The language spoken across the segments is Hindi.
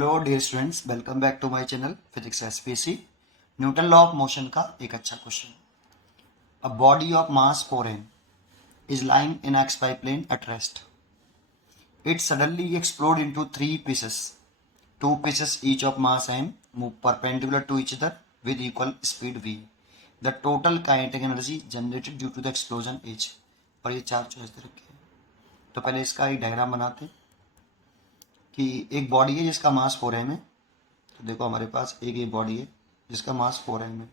Hello dear students, welcome back to my channel physics SPC. Newton law of motion का एक अच्छा question. A body of mass 4m is lying in xy plane at rest. It suddenly explode into three pieces. Two pieces each of mass m move perpendicular to each other with equal speed v. The total kinetic energy generated due to the explosion is। और ये चार चॉइस दे रखे हैं। तो पहले इसका एक डायग्राम बनाते हैं कि एक बॉडी है जिसका मास 4m है। तो देखो हमारे पास एक ये बॉडी है जिसका मास 4m है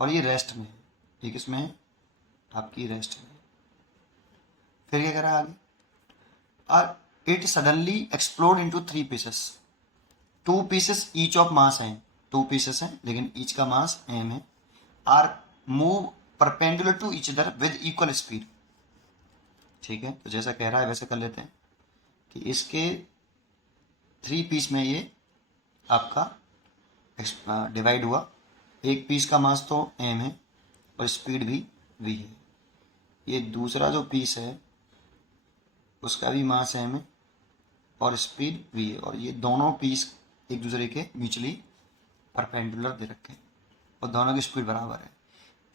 और ये रेस्ट में है। ये किसमें है? आपकी रेस्ट में। फिर क्या करा आगे? और it suddenly explode into three pieces. Two pieces each of mass है। टू पीसेस हैं लेकिन ईच का मास m है। Are move perpendicular to each other with equal speed. ठीक है, तो जैसा कह रहा है वैसे कर लेते हैं कि इसके थ्री पीस में ये आपका डिवाइड हुआ। एक पीस का मास तो m है और स्पीड भी v है। ये दूसरा जो पीस है उसका भी मास m है और स्पीड v है। और ये दोनों पीस एक दूसरे के म्यूचुअली परपेंडिकुलर दे रखे हैं और दोनों की स्पीड बराबर है।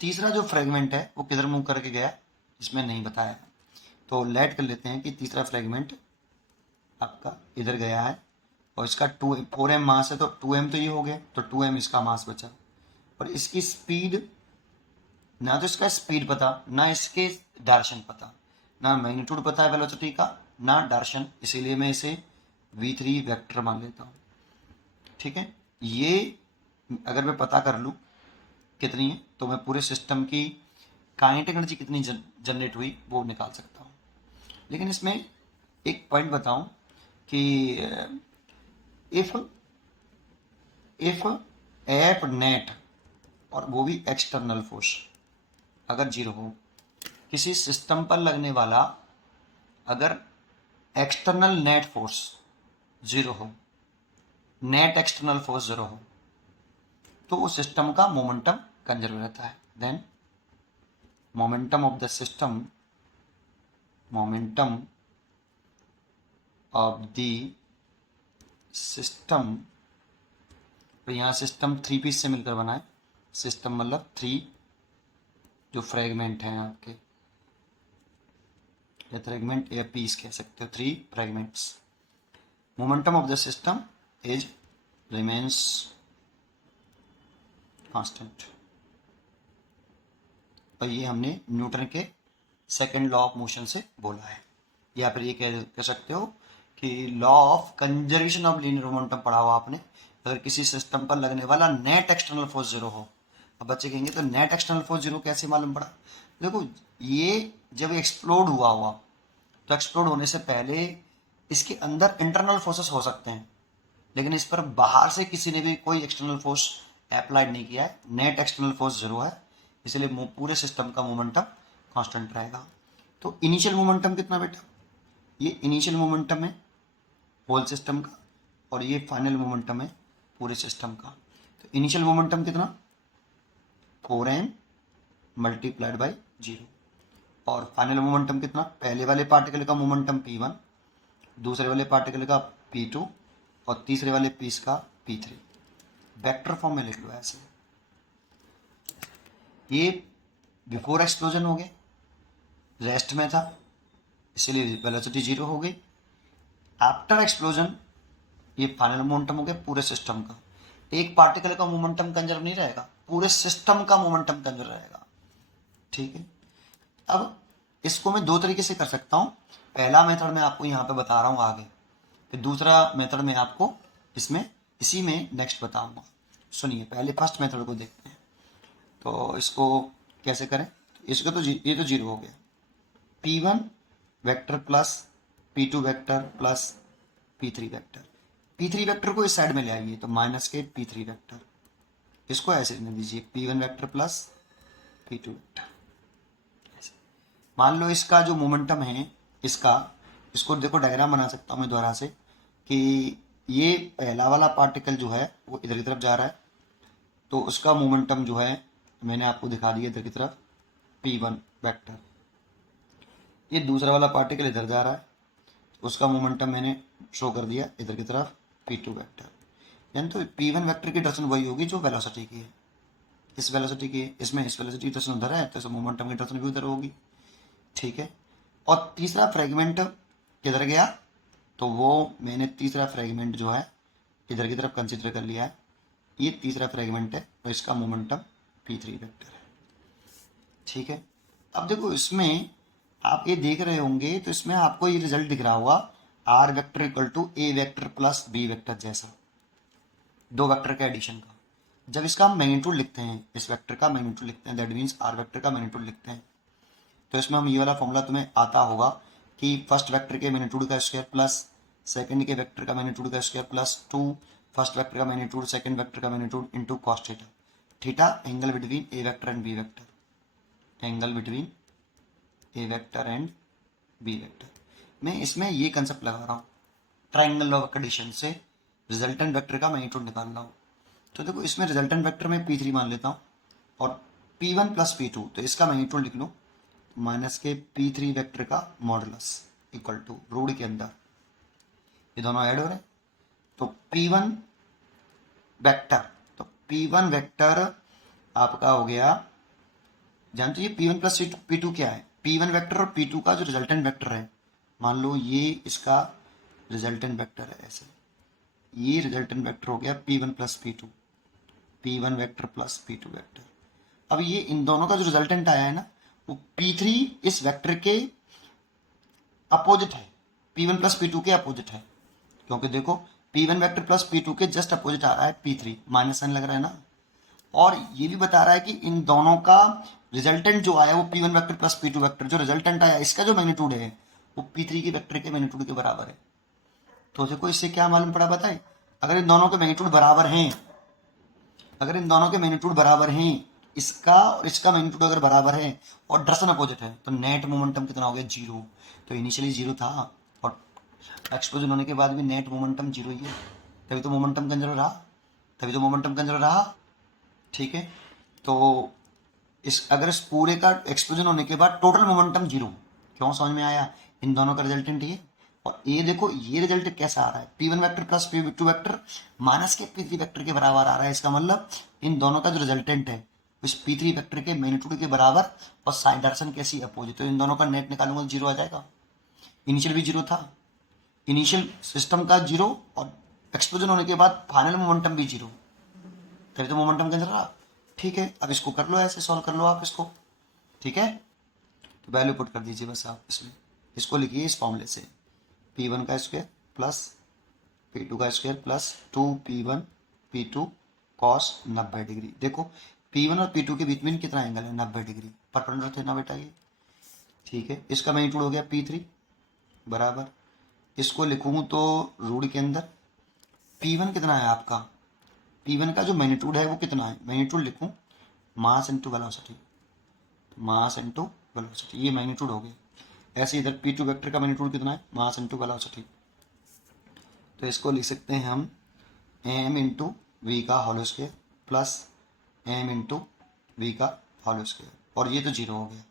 तीसरा जो फ्रेगमेंट है वो किधर मूव करके गया इसमें नहीं बताया। तो लेट कर लेते हैं कि तीसरा फ्रेगमेंट आपका इधर गया है और इसका 4m मास है, तो 2m तो ये हो गया, तो 2m इसका मास बचा। और इसकी स्पीड, ना तो इसका स्पीड पता, ना इसके डायरेक्शन पता, ना मैग्नीट्यूड पता है वेलोसिटी का, ना डायरेक्शन, इसीलिए मैं इसे v3 वेक्टर मान लेता हूँ। ठीक है, ये अगर मैं पता कर लूँ कितनी है तो मैं पूरे सिस्टम की काइनेटिक एनर्जी कितनी जनरेट हुई वो निकाल सकता हूँ। लेकिन इसमें एक पॉइंट बताऊं कि इफ एफ नेट, और वो भी एक्सटर्नल फोर्स अगर जीरो हो, किसी सिस्टम पर लगने वाला अगर एक्सटर्नल नेट फोर्स जीरो हो, नेट एक्सटर्नल फोर्स जीरो हो, तो उस सिस्टम का मोमेंटम कंजर्व रहता है। Then momentum of the system, momentum of the system, तो यहाँ सिस्टम थ्री पीस से मिलकर बना है। सिस्टम मतलब थ्री जो फ्रेगमेंट हैं आपके, या फ्रेगमेंट या पीस कह सकते हो, three fragments. Momentum of the system is remains constant. और ये हमने न्यूटन के सेकंड लॉ ऑफ मोशन से बोला है। या फिर ये कह सकते हो कि law of conservation of linear momentum पढ़ा हुआ आपने। अगर किसी सिस्टम पर लगने वाला नेट एक्सटर्नल फोर्स जीरो हो, अब बच्चे कहेंगे तो नेट एक्सटर्नल फोर्स जीरो कैसे मालूम पड़ा? देखो, ये जब एक्सप्लोड हुआ तो एक्सप्लोड होने से पहले इसके अंदर इंटरनल फोर्सेस हो सकते हैं, लेकिन इस पर बाहर से किसी ने भी कोई एक्सटर्नल फोर्स अप्लाइड नहीं किया है। नेट एक्सटर्नल फोर्स जीरो है, इसलिए पूरे सिस्टम का मोमेंटम कांस्टेंट रहेगा। तो इनिशियल मोमेंटम कितना बेटा? ये इनिशियल मोमेंटम है होल सिस्टम का और ये फाइनल मोमेंटम है पूरे सिस्टम का। तो इनिशियल मोमेंटम कितना? 4m multiplied by 0। और फाइनल मोमेंटम कितना? पहले वाले पार्टिकल का मोमेंटम p1, दूसरे वाले पार्टिकल का p2 और तीसरे वाले पीस का p3। वेक्टर फॉर्म में लिख लो ऐसे। ये बिफोर एक्सप्लोजन हो गया, रेस्ट में था इसलिए वेलोसिटी जीरो हो गई। आफ्टर एक्सप्लोजन ये फाइनल मोमेंटम हो गया पूरे सिस्टम का। एक पार्टिकल का मोमेंटम कंजर्व नहीं रहेगा, पूरे सिस्टम का मोमेंटम कंजर्व रहेगा। ठीक है, अब इसको मैं दो तरीके से कर सकता हूँ। पहला मेथड मैं आपको यहाँ पे बता रहा हूँ आगे, फिर दूसरा मेथड मैं आपको इसी में नेक्स्ट बताऊंगा। सुनिए, पहले फर्स्ट मेथड को देखते हैं। तो इसको कैसे करें? इसको तो ये तो जीरो हो गया। p1 vector plus p2 vector plus p3 vector. p3 vector को इस साइड में ले आइए तो माइनस के p3 वेक्टर। इसको ऐसे लिख दीजिए p1 vector plus p2 vector. मान लो इसका जो मोमेंटम है इसको देखो डायग्राम बना सकता हूँ मैं दोबारा से कि ये पहला वाला पार्टिकल जो है वो इधर की तरफ जा रहा है, तो उसका मोमेंटम जो है मैंने आपको दिखा दिया इधर की तरफ p1 वेक्टर। ये दूसरा वाला पार्टिकल इधर जा रहा है उसका मोमेंटम मैंने शो कर दिया इधर की तरफ p2 वेक्टर, यानी तो p1 वेक्टर की डायरेक्शन वही होगी जो वेलोसिटी की है, इस वेलोसिटी की है, इसमें इस वेलोसिटी की डायरेक्शन उधर है तो मोमेंटम की डायरेक्शन भी उधर होगी, ठीक है। और तीसरा फ्रेगमेंट किधर गया, तो वो मैंने तीसरा फ्रेगमेंट जो है इधर की तरफ कंसिडर कर लिया है, ये तीसरा फ्रेगमेंट है और इसका मोमेंटम p3 वेक्टर है, ठीक है। अब देखो इसमें आप ये देख रहे होंगे तो इसमें आपको ये रिजल्ट दिख रहा होगा r vector equal to a vector plus b vector जैसा, दो वेक्टर के एडिशन का। जब इसका हम मैग्नीट्यूड लिखते हैं, इस वेक्टर का मैग्नीट्यूड लिखते हैं, दैट मीन्स r वेक्टर का मैग्नीट्यूड लिखते हैं, तो इसमें हम ये वाला फॉर्मूला तुम्हें आता होगा कि फर्स्ट वेक्टर के मैग्नीट्यूड का स्क्वायर प्लस सेकंड के वेक्टर का मैग्नीट्यूड का स्क्वायर प्लस 2 फर्स्ट वेक्टर का मैग्नीट्यूड सेकंड वेक्टर का magnitude into cos theta, theta angle between a vector and b vector, angle between a vector and b vector. मैं इसमें ये कंसेप्ट लगा रहा हूँ, ट्राइंगल लॉ ऑफ एडिशन से रिजल्टेंट वेक्टर का मैग्नीट्यूड निकाल रहा हूँ। तो देखो इसमें रिजल्टेंट वेक्टर में p3 मान लेता हूँ और p1 प्लस p2, तो इसका मैग्नीट्यूड लिख लूँ माइनस के p3 वेक्टर का मॉडुलस इक्वल टू रूट के अंदर ये दोनों ऐड हो रहे हैं, तो p1 वेक्टर, तो p1 वेक्टर आपका हो गया, जानते हैं p1 प्लस p2 क्या है, p1 वेक्टर और p2 का जो रिजल्टेंट वेक्टर है, मान लो ये इसका रिजल्टेंट वेक्टर है ऐसे, ये रिजल्टेंट वेक्टर हो गया p1 plus p2, p1 vector plus p2 vector. अब ये इन दोनों का जो रिजल्टेंट आया है ना, वो p3 इस वेक्टर के अपोजिट है, p1 प्लस p2 के अपोजिट है, क्योंकि देखो p1 वेक्टर प्लस p2 के जस्ट अपोजिट आ रहा है p3, माइनस साइन लग रहा है ना। और ये भी बता रहा है कि इन दोनों का रिजल्टेंट जो आया वो p1 vector plus p2 vector, जो रिजल्टेंट आया इसका जो मैग्नीट्यूड है वो p3 के वेक्टर के मैग्नीट्यूड के बराबर है। तो देखो इससे क्या मालूम पड़ा बताए, अगर इन दोनों के मैग्नीट्यूड बराबर हैं, अगर इन दोनों के मैग्नीट्यूड बराबर हैं, इसका और इसका मैग्नीट्यूड अगर बराबर है और डायरेक्शन अपोजिट है, तो नेट मोमेंटम कितना हो गया, जीरो। तो इनिशियली जीरो था और एक्सप्लोजन होने के बाद भी नेट मोमेंटम जीरो ही है, तभी तो मोमेंटम कंजर्व रहा, तभी तो मोमेंटम कंजर्व रहा, ठीक है। तो इस अगर इस पूरे का एक्सप्लोजन होने के बाद टोटल मोमेंटम जीरो, क्यों समझ में आया, इन दोनों का रिजल्टेंट ये, और ये देखो ये रिजल्ट कैसा आ रहा है, p1 vector plus p2 vector minus के p3 वेक्टर के बराबर आ रहा है, इसका मतलब इन दोनों का जो रिजल्टेंट है इस p3 वेक्टर के मैग्नीट्यूड के बराबर और साइन डायरेक्शन कैसी अपोजिट, तो इन दोनों का नेट निकालूंगा तो जीरो आ जाएगा। इनिशियल भी जीरो था, इनिशियल सिस्टम का जीरो और एक्सप्लोजन होने के बाद फाइनल मोमेंटम भी जीरो, तभी तो मोमेंटम कैंसिल रहा, ठीक है। अब इसको कर लो, ऐसे सॉल्व कर लो आप इसको, ठीक है। तो वैल्यू पुट कर दीजिए बस आप इसमें, इसको लिखिए इस फॉर्मूले से, p1 का स्क्वायर प्लस p2 का square plus 2p1 p2 cos 90 degree. देखो p1 और p2 के बीच में कितना एंगल है, 90 डिग्री, परपेंडिकुलर थे ना बेटा ये, ठीक है। इसका मैग्नीट्यूड हो गया p3 बराबर, इसको लिखूँ तो रूट के अंदर p1 कितना है आपका, p1 का जो मैग्नीट्यूड है वो कितना है, मैग्नीट्यूड लिखूँ मास इंटू वेलोसिटी, मास इंटू वेलोसिटी, ये मैग्नीट्यूड हो गया। ऐसे इधर p2 वेक्टर का मैग्नीट्यूड कितना है, मास इंटू वेलोसिटी, तो इसको लिख सकते हैं हम m इंटू वी का whole square plus m into V का होल स्क्वायर, और ये तो जीरो हो गया।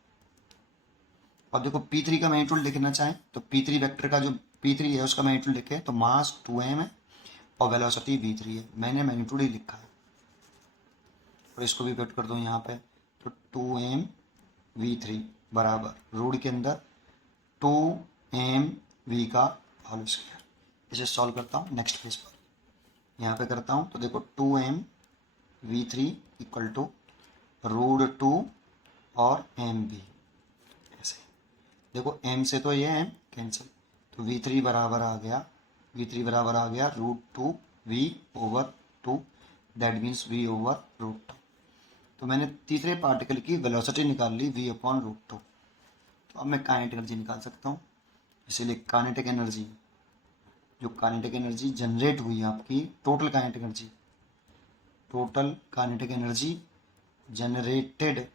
और देखो p3 का मैग्नीट्यूड लिखना चाहें तो p3 वेक्टर का जो p3 है उसका मैग्नीट्यूड लिखे तो मास 2m है और वेलोसिटी v3 है, मैंने मैग्नीट्यूड ही लिखा है, और इसको भी पुट कर दूँ यहाँ पे, तो 2m v3 बराबर रूट के अंदर 2m v का होल स्क्वायर। इसे सॉल्व करता हूँ नेक्स्ट पेज पर, यहाँ पे करता हूँ तो देखो 2m v3 equal to root 2 और mv, ऐसे देखो m से तो ये m कैंसिल, तो v3 बराबर आ गया, v3 बराबर आ गया root 2 v over 2, that means v over root 2। तो मैंने तीसरे पार्टिकल की वेलोसिटी निकाल ली v अपॉन रूट 2, तो अब मैं काइनेटिक एनर्जी निकाल सकता हूँ, इसीलिए काइनेटिक एनर्जी, जो काइनेटिक एनर्जी जनरेट हुई आपकी total kinetic energy, total kinetic energy generated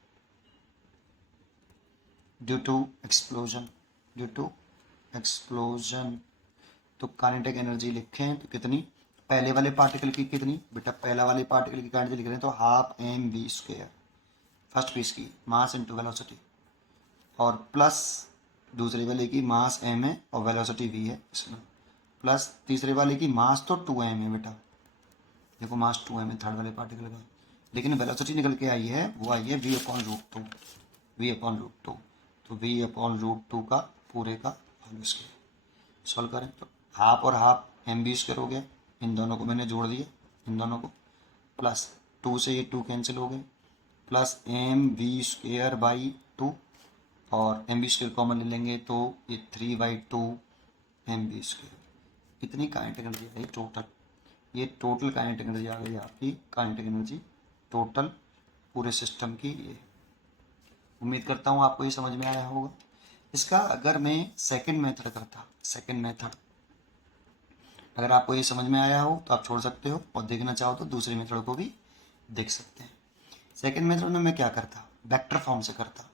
due to explosion, due to explosion, तो काइनेटिक एनर्जी लिखें तो कितनी, पहले वाले पार्टिकल की कितनी बेटा, पहला वाले पार्टिकल की काइनेटिक लिख रहे हैं तो half M V square first piece की मास इंटू वेलोसिटी, और प्लस दूसरे वाले की मास m है और वेलोसिटी v है इसमें, प्लस तीसरे वाले की मास तो 2m है बेटा, देखो मास 2m है थर्ड वाले पार्टिकल का, लेकिन वेलोसिटी निकल के आई है वो आई है v/√2, v/√2, तो v/√2 का पूरे का होल स्क्वायर। सॉल्व करें तो हाफ और हाफ mv² हो गया, इन दोनों को मैंने जोड़ दिया, इन दोनों को, प्लस 2 से ये 2 कैंसिल हो गए, प्लस mv²/2 और mv² कॉमन ले लेंगे तो ये 3/2 mv²। इतनी काइनेटिक एनर्जी आई टोटल, ये टोटल काइनेटिक एनर्जी आ गई आपकी, काइनेटिक एनर्जी टोटल पूरे सिस्टम की ये। उम्मीद करता हूँ आपको ये समझ में आया होगा। इसका अगर मैं सेकंड मेथड करता, सेकंड मेथड अगर आपको ये समझ में आया हो तो आप छोड़ सकते हो, और देखना चाहो तो दूसरी मेथड को भी देख सकते हैं। सेकंड मेथड में मैं क्या करता, वेक्टर फॉर्म से करता।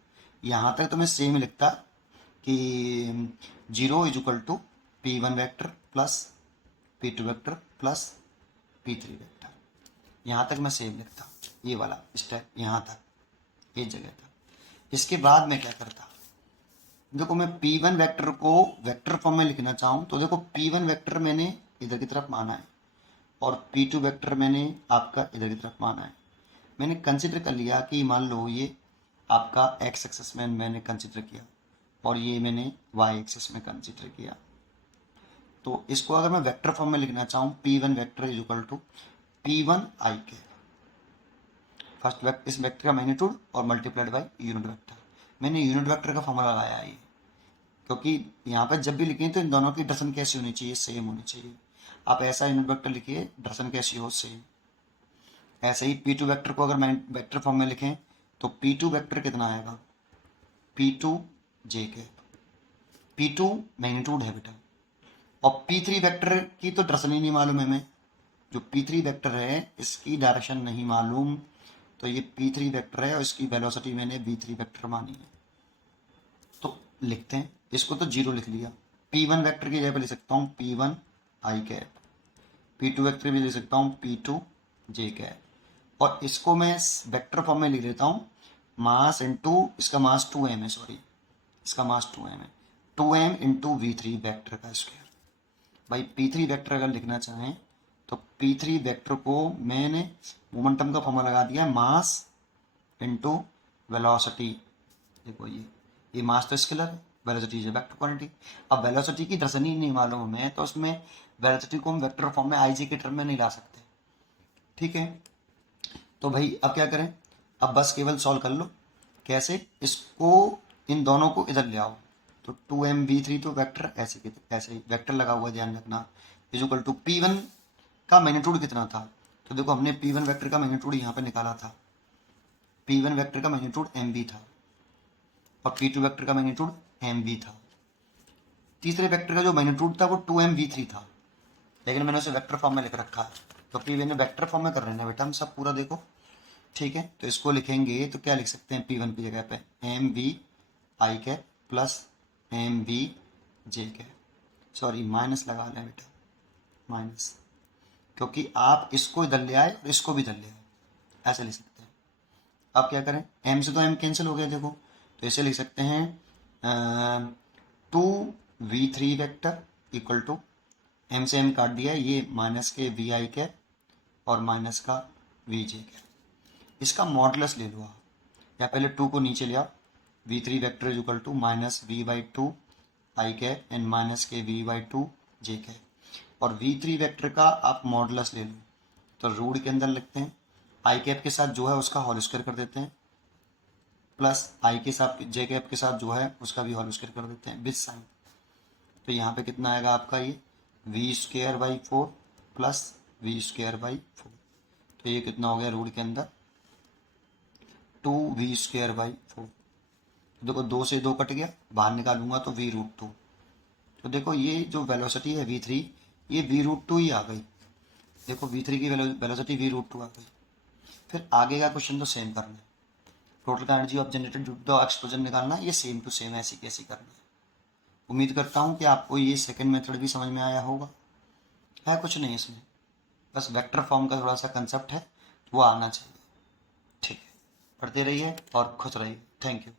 यहाँ तक तो मैं सेम लिखता कि 0 = p1 vector plus p2 vector plus p3 vector, यहाँ तक मैं सेम लिखता, ये वाला स्टेप यहाँ तक ये जगह तक। इसके बाद मैं क्या करता, देखो मैं p1 वेक्टर को वेक्टर फॉर्म में लिखना चाहूँ तो देखो p1 वेक्टर मैंने इधर की तरफ माना है और p2 वेक्टर मैंने आपका इधर की तरफ माना है। मैंने कंसिडर कर लिया कि मान लो ये आपका x एक्सिस में मैंने कंसिडर किया और ये मैंने y एक्सिस में कंसिडर किया। तो इसको अगर मैं वेक्टर फॉर्म में लिखना चाहूँ p1 वेक्टर = p1i के फर्स्ट वेक्टर, इस वेक्टर का मैग्नीट्यूड और मल्टीप्लाइड बाय यूनिट वेक्टर। मैंने यूनिट वेक्टर का फॉर्मूला लगाया है, क्योंकि यहाँ पर जब भी लिखें तो इन दोनों की डायरेक्शन कैसी होनी चाहिए, सेम होनी चाहिए। आप ऐसा यूनिट वेक्टर लिखिए डायरेक्शन कैसी हो, सेम। ऐसे ही p2 वेक्टर को अगर मैं वेक्टर फॉर्म में लिखें तो p2 वेक्टर कितना आएगा, p2 j cap, p2 magnitude है बेटा, और p3 वेक्टर की तो डायरेक्शन ही नहीं मालूम है, हमें जो p3 वेक्टर है इसकी डायरेक्शन नहीं मालूम, तो ये p3 वेक्टर है और इसकी वेलोसिटी मैंने v3 वेक्टर मानी है। तो लिखते हैं इसको, तो 0 लिख लिया, p1 वेक्टर की जगह पे लिख सकता हूँ p1 i cap, p2 vector भी लिख सकता हूँ p2 j कैप, और इसको मैं वेक्टर फॉर्म में लिख लेता हूँ मास इंटू, इसका मास 2m है, सॉरी इसका मास 2m है, 2m इंटू v3 वेक्टर का स्क्वायर। भाई p3 वेक्टर अगर लिखना चाहें तो p3 वेक्टर को मैंने मोमेंटम का फॉर्मूला लगा दिया, मास इंटू वेलोसिटी। देखो ये मास तो स्केलर है, वेलोसिटी इज वेक्टर क्वांटिटी। अब वेलोसिटी की डायरेक्शन ही नहीं मालूम हमें, तो उसमें वेलोसिटी को हम वेक्टर फॉर्म में आई के टर्म में नहीं ला सकते, ठीक है। तो भाई अब क्या करें, अब बस केवल सॉल्व कर लो। कैसे, इसको इन दोनों को इधर ले आओ, तो 2mv3 तो वेक्टर ऐसे ही वेक्टर लगा हुआ, ध्यान रखना, = p1 का मैग्नीट्यूड कितना था, तो देखो हमने p1 वेक्टर का मैग्नीट्यूड यहाँ पे निकाला था, p1 वेक्टर का मैग्नीट्यूड mv था और p2 वेक्टर का मैग्नीट्यूड mv था। तीसरे वेक्टर का जो मैग्नीट्यूड था वो 2mv3 था, लेकिन मैंने उसे वेक्टर फॉर्म में लिख रखा है, तो p1 वेक्टर फॉर्म में कर रहे हैं बेटा हम सब पूरा, देखो ठीक है। तो इसको लिखेंगे तो क्या लिख सकते हैं, p1 की जगह पे mvi cap plus mvj cap, sorry minus लगा लें बेटा, माइनस, क्योंकि आप इसको इधर ले आए और इसको भी इधर ले आए, ऐसे लिख सकते हैं। अब क्या करें, m से तो m कैंसिल हो गया देखो, तो इसे लिख सकते हैं 2v3 वेक्टर = m से m काट दिया, ये माइनस के vi कैप और माइनस का vj कैप, इसका मॉडुलस ले लो आप, या पहले 2 को नीचे ले आओ, v3 vector = -v/2 i cap and minus के v/2 j कैप, और v3 वेक्टर का आप मॉडुलस ले लो, तो रूट के अंदर लिखते हैं, i कैप के साथ जो है उसका होल स्क्वायर कर देते हैं, प्लस i के साथ j कैप के साथ जो है उसका भी होल स्क्वायर कर देते हैं विद साइन। तो यहाँ पे कितना आएगा आपका, ये v²/4 प्लस v²/4, तो ये कितना हो गया रूट के अंदर 2v²/4। देखो 2 से 2 कट गया, बाहर निकालूंगा तो v√2। तो देखो ये जो वेलोसिटी है v3, ये v√2 ही आ गई, देखो v3 की वेलोसिटी v√2 आ गई। फिर आगे का क्वेश्चन तो सेम करना है, total energy of generated due to the explosion निकालना है, ये सेम टू सेम ऐसी कैसी करना है। उम्मीद करता हूँ कि आपको ये सेकंड मेथड भी समझ में आया होगा। है कुछ नहीं इसमें, बस वेक्टर फॉर्म का थोड़ा सा कंसेप्ट है, वो आना चाहिए, ठीक है। पढ़ते रहिए और खुश रहिए, थैंक यू।